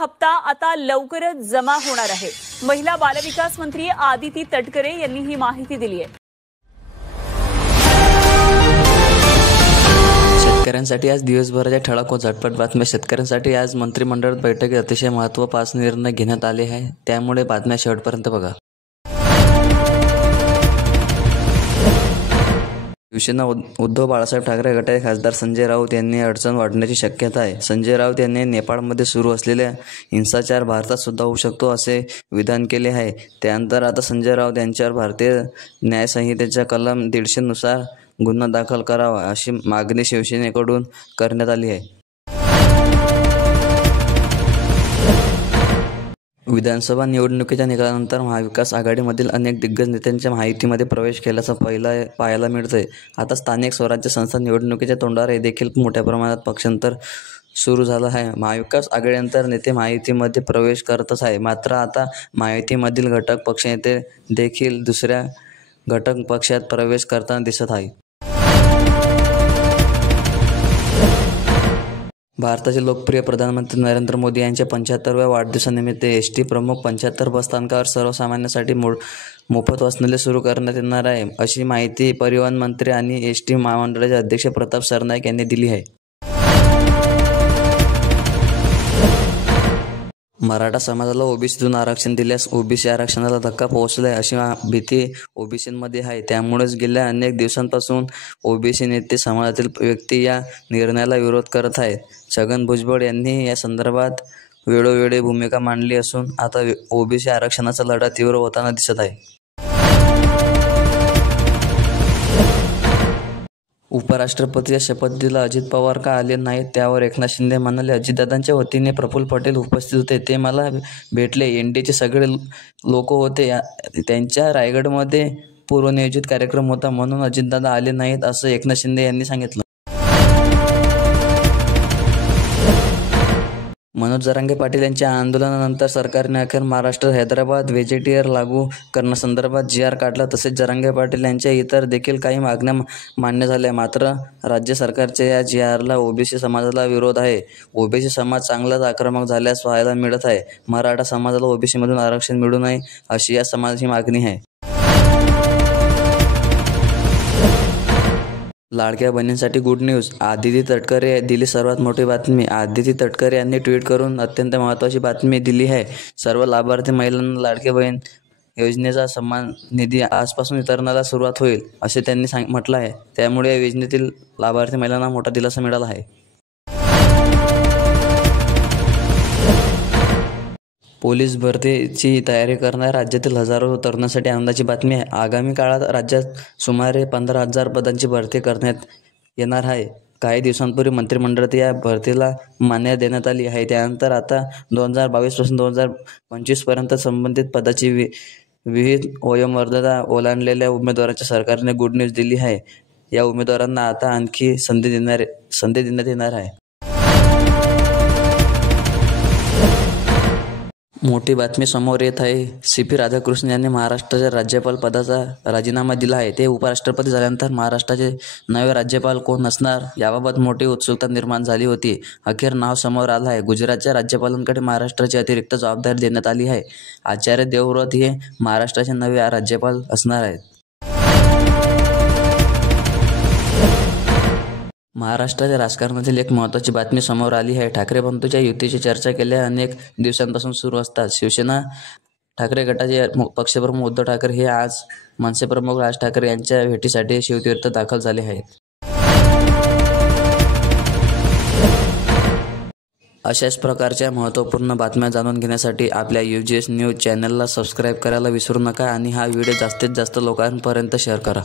हप्ता आता लवकरच जमा होणार आहे। महिला बालविकास मंत्री आदिती तटकरे यांनी ही माहिती दिली आहे। शेतकऱ्यांसाठी आज दिवसभराच्या ठळक व झटपट बातम्या। शेतकऱ्यांसाठी आज मंत्रिमंडळ बैठकीत अतिशय महत्त्वाचे 5 निर्णय घेण्यात आले आहे, त्यामुळे बातम्या शेवटपर्यंत बघा। शिवसेना उद्धव बाळासाहेब ठाकरे गटाचे खासदार संजय राऊत यांनी अडचण वाढण्याची शक्यता आहे। संजय राऊत यांनी नेपाळमध्ये सुरू असलेल्या हिंसाचार भारतात सुद्धा होऊ शकतो असे विधान केले आहे। त्यानंतर आता संजय राऊत यांच्यावर भारतीय न्यायसंहितेच्या कलम 150 नुसार गुन्हा दाखल करावा अशी मागणी शिवसेनेकडून करण्यात आली आहे। विधानसभा निवडणुकीच्या निकालानंतर महाविकास आघाडीमधील अनेक दिग्गज नेत्यांच्या माहितीमध्ये प्रवेश केल्याचं पाहायला मिळतंय। आता स्थानिक स्वराज्य संस्था निवडणुकीच्या तोंडावर देखील मोठ्या प्रमाणात पक्षांतर सुरू झालं आहे। महाविकास आघाडीनंतर नेते माहितीमध्ये प्रवेश करतच आहे, मात्र आता माहितीमधील घटक पक्षनेते देखील दुसऱ्या घटक पक्षात प्रवेश करताना दिसत आहेत। भारताचे लोकप्रिय प्रधानमंत्री नरेंद्र मोदी यांच्या 75व्या वाढदिवसानिमित्त एसटी प्रमुख 75 बसस्थानकावर सर्वसामान्यांसाठी मोफत वाचनालय सुरू करण्यात येणार आहे, अशी माहिती परिवहन मंत्री आणि एसटी महामंडळाचे अध्यक्ष प्रताप सरनाईक यांनी दिली आहे। मराठा समाजाला ओबीसीतून आरक्षण दिल्यास ओबीसी आरक्षणाला धक्का पोहोचलाय अशी भीती ओबीसींमध्ये आहे। त्यामुळेच गेल्या अनेक दिवसांपासून ओबीसी नेते समाजातील व्यक्ती या निर्णयाला विरोध करत आहेत। छगन भुजबळ यांनी या संदर्भात वेळोवेळी भूमिका मांडली असून आता ओबीसी आरक्षणाचा लढा तीव्र होताना दिसत आहे। उपराष्ट्रपतीच्या शपथविधीला अजित पवार का आले नाहीत, त्यावर एकनाथ शिंदे म्हणाले, अजितदादांच्या वतीने प्रफुल्ल पटेल उपस्थित होते, ते मला भेटले। एनडीचे सगळे लोक होते, त्यांच्या रायगडमध्ये पूर्वनियोजित कार्यक्रम होता, म्हणून अजितदादा आले नाहीत असं एकनाथ शिंदे यांनी सांगितलं। मनोज जरांगे पाटील यांच्या आंदोलनानंतर सरकारने अखेर महाराष्ट्र हैदराबाद व्हेजिटेरियन लागू करण्यासंदर्भात जी.आर. काढला। तसेच जरांगे पाटील यांच्या इतर देखील काही मागण्या मान्य झाल्या, मात्र राज्य सरकारच्या या जी.आरला ओबीसी समाजाला विरोध आहे। ओबीसी समाज चांगलाच आक्रमक झाल्यास पाहायला मिळत आहे। मराठा समाजाला ओबीसीमधून आरक्षण मिळू नये अशी या समाजाची मागणी आहे। लाडक्या बहिणींसाठी गुड न्यूज, आदिती तटकरे दिली सर्वात मोठी बातमी। आदिती तटकरे यांनी ट्विट करून अत्यंत महत्त्वाची बातमी दिली आहे। सर्व लाभार्थी महिलांना लाडकी बहीण योजनेचा सन्मान निधी आजपासून वितरणाला सुरुवात होईल असे त्यांनी म्हटलं आहे। त्यामुळे या योजनेतील लाभार्थी महिलांना मोठा दिलासा मिळाला आहे। पोलीस भरतीची तयारी करणाऱ्या राज्यातील हजारो तरुणांसाठी आनंदाची बातमी आहे। आगामी काळात राज्यात सुमारे 15,000 पदांची भरती करण्यात येणार आहे। काही दिवसांपूर्वी मंत्रिमंडळात या भरतीला मान्यता देण्यात आली आहे। त्यानंतर आता 2022 पासून 2025 पर्यंत संबंधित पदाची विविध वयोमर्यादा ओलांडलेल्या उमेदवारांच्या सरकारने गुड न्यूज दिली आहे। या उमेदवारांना आता आणखी संधी देण्यात येणार आहे। मोठी बातमी समोर येत आहे। सी.पी. राधाकृष्णन यांनी महाराष्ट्राच्या राज्यपाल पदाचा राजीनामा दिला आहे। ते उपराष्ट्रपती झाल्यानंतर महाराष्ट्राचे नवे राज्यपाल कोण असणार याबाबत मोठी उत्सुकता निर्माण झाली होती। अखेर नाव समोर आलं आहे। गुजरातच्या राज्यपालांकडे महाराष्ट्राची अतिरिक्त जबाबदारी देण्यात आली आहे। आचार्य देवव्रत हे महाराष्ट्राचे नवे राज्यपाल असणार आहेत। महाराष्ट्राच्या राजकारणातील एक महत्त्वाची बातमी समोर आली आहे। ठाकरे बंधूंच्या युतीची चर्चा गेल्या अनेक दिवसांपासून सुरू असतात। शिवसेना ठाकरे गटाचे पक्षप्रमुख उद्धव ठाकरे हे आज मनसे प्रमुख राज ठाकरे यांच्या भेटीसाठी शिवतीर्थ दाखल झाले आहेत। अशाच प्रकारच्या महत्त्वपूर्ण बातम्या जाणून घेण्यासाठी आपल्या UGS न्यूज चॅनलला सबस्क्राईब करायला विसरू नका आणि हा व्हिडिओ जास्तीत जास्त लोकांपर्यंत शेअर करा।